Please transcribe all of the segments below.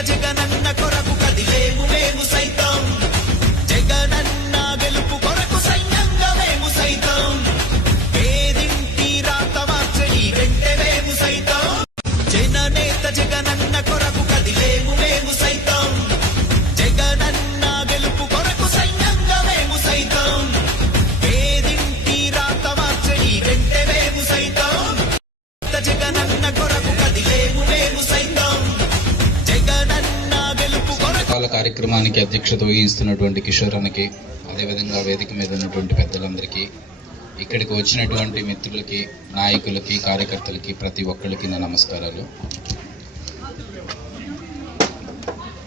జగనన్న రకాల కార్యక్రమానికి అధ్యక్షత వహిస్తున్నటువంటి కిషోర్ అన్నకి అదేవిధంగా వేదిక మీద ఉన్నటువంటి పెద్దలందరికీ ఇక్కడికి వచ్చినటువంటి మిత్రులకి నాయకులకి కార్యకర్తలకి ప్రతి ఒక్కరికి నా నమస్కారాలు.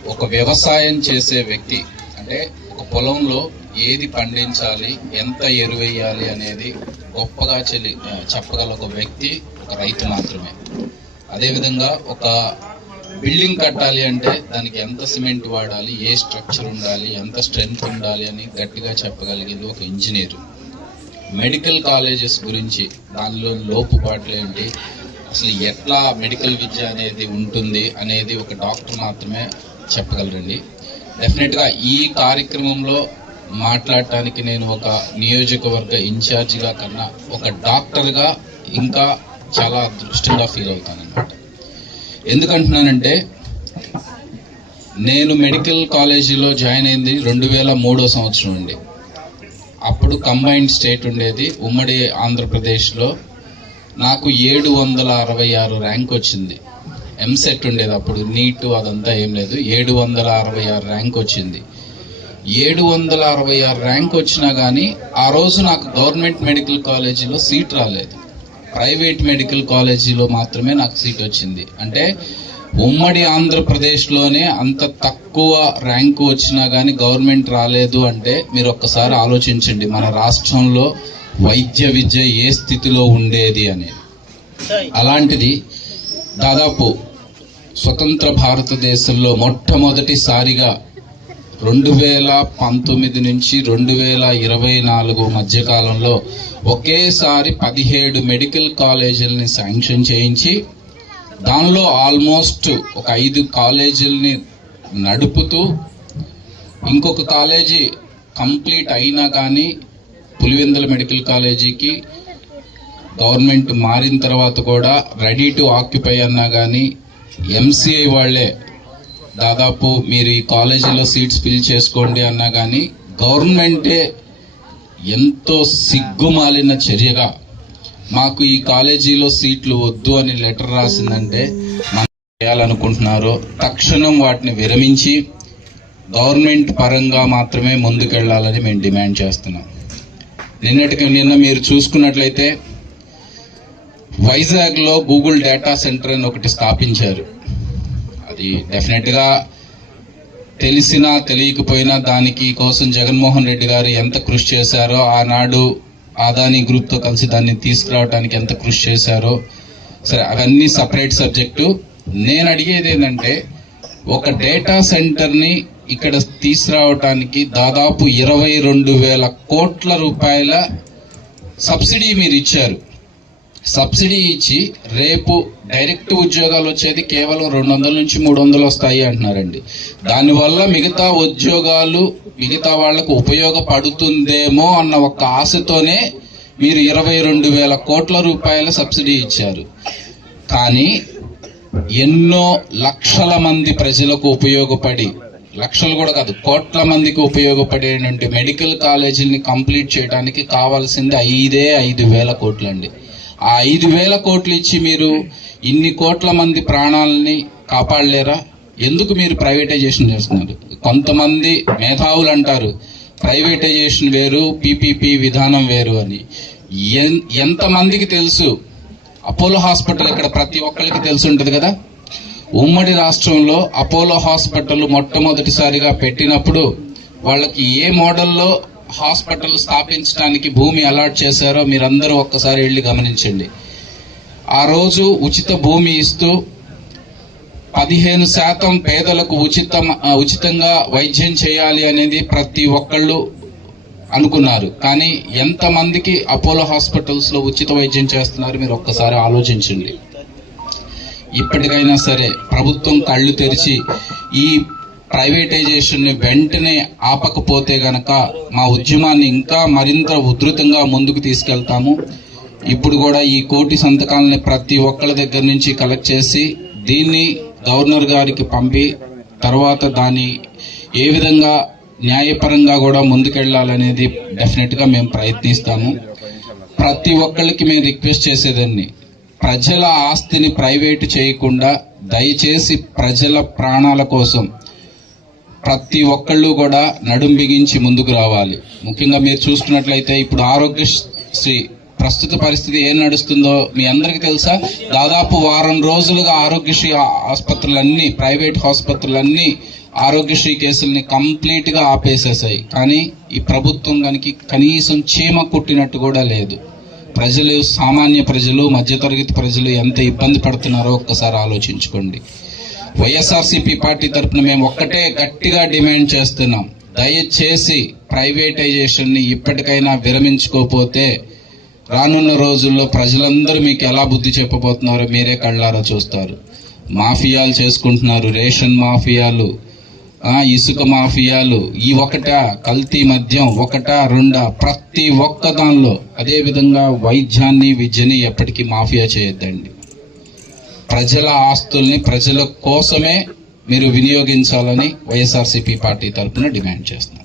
ఒక వ్యవసాయం చేసే వ్యక్తి అంటే ఒక పొలంలో ఏది పండించాలి ఎంత ఎరువేయాలి అనేది గొప్పగా చెల్లి చెప్పగల ఒక వ్యక్తి ఒక రైతు మాత్రమే. అదేవిధంగా ఒక బిల్డింగ్ కట్టాలి అంటే దానికి ఎంత సిమెంట్ వాడాలి ఏ స్ట్రక్చర్ ఉండాలి ఎంత స్ట్రెంగ్త్ ఉండాలి అని గట్టిగా చెప్పగలిగేది ఒక ఇంజనీర్. మెడికల్ కాలేజెస్ గురించి దానిలో లోపుపాట్లు ఏంటి? అసలు ఎట్లా మెడికల్ విద్య అనేది ఉంటుంది అనేది ఒక డాక్టర్ మాత్రమే చెప్పగలరండి. డెఫినెట్గా ఈ కార్యక్రమంలో మాట్లాడటానికి నేను ఒక నియోజకవర్గ ఇన్ఛార్జిగా కన్నా ఒక డాక్టర్గా ఇంకా చాలా దృష్టిగా ఫీల్ అవుతానన్నమాట. ఎందుకంటున్నానంటే నేను మెడికల్ కాలేజీలో జాయిన్ అయింది రెండు వేల మూడో సంవత్సరం అండి. అప్పుడు కంబైన్డ్ స్టేట్ ఉండేది ఉమ్మడి ఆంధ్రప్రదేశ్లో. నాకు ఏడు వందల అరవై ఆరు ర్యాంక్ వచ్చింది. ఎంసెట్ ఉండేది అప్పుడు నీట్ అదంతా ఏం లేదు ఏడు వందల అరవై ఆరు ర్యాంక్ వచ్చింది. ఏడు వందల అరవై ఆరు ర్యాంక్ వచ్చినా కానీ ఆ రోజు నాకు గవర్నమెంట్ మెడికల్ కాలేజీలో సీట్ రాలేదు. ప్రైవేట్ మెడికల్ కాలేజీలో మాత్రమే నాకు సీట్ వచ్చింది. అంటే ఉమ్మడి ఆంధ్రప్రదేశ్లోనే అంత తక్కువ ర్యాంకు వచ్చినా కానీ గవర్నమెంట్ రాలేదు అంటే మీరు ఒక్కసారి ఆలోచించండి మన రాష్ట్రంలో వైద్య విద్య ఏ స్థితిలో ఉండేది అనేది. అలాంటిది దాదాపు స్వతంత్ర భారతదేశంలో మొట్టమొదటిసారిగా రెండు వేల పంతొమ్మిది నుంచి రెండు వేల ఇరవై నాలుగు మధ్యకాలంలో ఒకేసారి పదిహేడు మెడికల్ కాలేజీలని శాంక్షన్ చేయించి దానిలో ఆల్మోస్ట్ ఒక ఐదు కాలేజీలని నడుపుతూ ఇంకొక కాలేజీ కంప్లీట్ అయినా కానీ పులివెందుల మెడికల్ కాలేజీకి గవర్నమెంట్ మారిన తర్వాత కూడా రెడీ టు ఆక్యుపై అన్నా కానీ ఎంసీఐ వాళ్ళే దాదాపు మీరు ఈ కాలేజీలో సీట్స్ ఫిల్ చేసుకోండి అన్నా కానీ గవర్నమెంటే ఎంతో సిగ్గుమాలిన చర్యగా మాకు ఈ కాలేజీలో సీట్లు వద్దు అని లెటర్ రాసిందంటే మనం చేయాలనుకుంటున్నారో తక్షణం వాటిని విరమించి గవర్నమెంట్ పరంగా మాత్రమే ముందుకెళ్ళాలని మేము డిమాండ్ చేస్తున్నాం. నిన్నటికి నిన్న మీరు చూసుకున్నట్లయితే వైజాగ్లో గూగుల్ డేటా సెంటర్ అని ఒకటి స్థాపించారు. అది డెఫినెట్గా తెలిసినా తెలియకపోయినా దానికి కోసం జగన్మోహన్ రెడ్డి గారు ఎంత కృషి చేశారో ఆనాడు ఆదాని గ్రూప్తో కలిసి దాన్ని తీసుకురావడానికి ఎంత కృషి చేశారో సరే అవన్నీ సపరేట్ సబ్జెక్టు నేను అడిగేది ఏంటంటే ఒక డేటా సెంటర్ని ఇక్కడ తీసుకురావటానికి దాదాపు ఇరవై రెండు వేల కోట్ల రూపాయల సబ్సిడీ మీరు ఇచ్చారు. సబ్సిడీ ఇచ్చి రేపు డైరెక్ట్ ఉద్యోగాలు వచ్చేది కేవలం రెండు వందల నుంచి మూడు వందలు వస్తాయి అంటున్నారండి. దానివల్ల మిగతా ఉద్యోగాలు మిగతా వాళ్ళకు ఉపయోగపడుతుందేమో అన్న ఒక ఆశతోనే మీరు ఇరవై రెండు వేల కోట్ల రూపాయల సబ్సిడీ ఇచ్చారు. కానీ ఎన్నో లక్షల మంది ప్రజలకు ఉపయోగపడి లక్షలు కూడా కాదు కోట్ల మందికి ఉపయోగపడేటువంటి మెడికల్ కాలేజీని కంప్లీట్ చేయడానికి కావాల్సింది ఐదే ఐదు వేల కోట్లండి. ఆ ఐదు వేల కోట్లు ఇచ్చి మీరు ఇన్ని కోట్ల మంది ప్రాణాలని కాపాడలేరా? ఎందుకు మీరు ప్రైవేటైజేషన్ చేస్తున్నారు? కొంతమంది మేధావులు అంటారు ప్రైవేటైజేషన్ వేరు పీపీపీ విధానం వేరు అని. ఎన్- ఎంతమందికి తెలుసు? అపోలో హాస్పిటల్ ఇక్కడ ప్రతి ఒక్కరికి తెలిసి ఉంటుంది కదా? ఉమ్మడి రాష్ట్రంలో అపోలో హాస్పిటల్ మొట్టమొదటిసారిగా పెట్టినప్పుడు వాళ్ళకి ఏ మోడల్లో హాస్పిటల్ స్థాపించడానికి భూమి అలాట్ చేశారో మీరందరూ ఒక్కసారి వెళ్ళి గమనించండి. ఆ రోజు ఉచిత భూమి ఇస్తూ పదిహేను శాతం పేదలకు ఉచితం ఉచితంగా వైద్యం చేయాలి అనేది ప్రతి ఒక్కళ్ళు అనుకున్నారు. కానీ ఎంతమందికి అపోలో హాస్పిటల్స్లో ఉచిత వైద్యం చేస్తున్నారు మీరు ఒక్కసారి ఆలోచించండి. ఇప్పటికైనా సరే ప్రభుత్వం కళ్ళు తెరిచి ఈ ప్రైవేటైజేషన్ని వెంటనే ఆపకపోతే గనక మా ఉద్యమాన్ని ఇంకా మరింత ఉధృతంగా ముందుకు తీసుకెళ్తాము. ఇప్పుడు కూడా ఈ కోటి సంతకాలని ప్రతి ఒక్కళ్ళ దగ్గర నుంచి కలెక్ట్ చేసి దీన్ని గవర్నర్ గారికి పంపి తర్వాత దాన్ని ఏ విధంగా న్యాయపరంగా కూడా ముందుకెళ్ళాలనేది డెఫినెట్గా మేము ప్రయత్నిస్తాము. ప్రతి ఒక్కరికి మేము రిక్వెస్ట్ చేసేదాన్ని. ప్రజల ఆస్తిని ప్రైవేటు చేయకుండా దయచేసి ప్రజల ప్రాణాల కోసం ప్రతి ఒక్కళ్ళు కూడా నడుం బిగించి ముందుకు రావాలి. ముఖ్యంగా మీరు చూసుకున్నట్లయితే ఇప్పుడు ఆరోగ్యశ్రీ ప్రస్తుత పరిస్థితి ఏం నడుస్తుందో మీ అందరికీ తెలుసా? దాదాపు వారం రోజులుగా ఆరోగ్యశ్రీ ఆసుపత్రులన్నీ ప్రైవేట్ ఆసుపత్రులన్నీ ఆరోగ్యశ్రీ కేసుల్ని కంప్లీట్గా ఆపేసేసాయి. కానీ ఈ ప్రభుత్వం కనుక కనీసం చీమ కుట్టినట్టు కూడా లేదు. ప్రజలు సామాన్య ప్రజలు మధ్యతరగతి ప్రజలు ఎంత ఇబ్బంది పడుతున్నారో ఒక్కసారి ఆలోచించుకోండి. వైఎస్ఆర్సీపీ పార్టీ తరపున మేము ఒక్కటే గట్టిగా డిమాండ్ చేస్తున్నాం. దయచేసి ప్రైవేటైజేషన్ని ఇప్పటికైనా విరమించుకోపోతే రానున్న రోజుల్లో ప్రజలందరూ మీకు ఎలా బుద్ధి చెప్పబోతున్నారో మీరే కళ్ళారా చూస్తారు. మాఫియాలు చేసుకుంటున్నారు రేషన్ మాఫియాలు ఇసుక మాఫియాలు ఈ ఒకట కల్తీ మద్యం ఒకట రెండా ప్రతి ఒక్క దానిలో అదేవిధంగా వైద్యాన్ని విద్యని ఎప్పటికీ మాఫియా చేయొద్దండి. ప్రజల ఆస్తుల్ని ప్రజల కోసమే మీరు వినియోగించాలని వైఎస్ఆర్సీపీ పార్టీ తరఫున డిమాండ్ చేస్తున్నారు.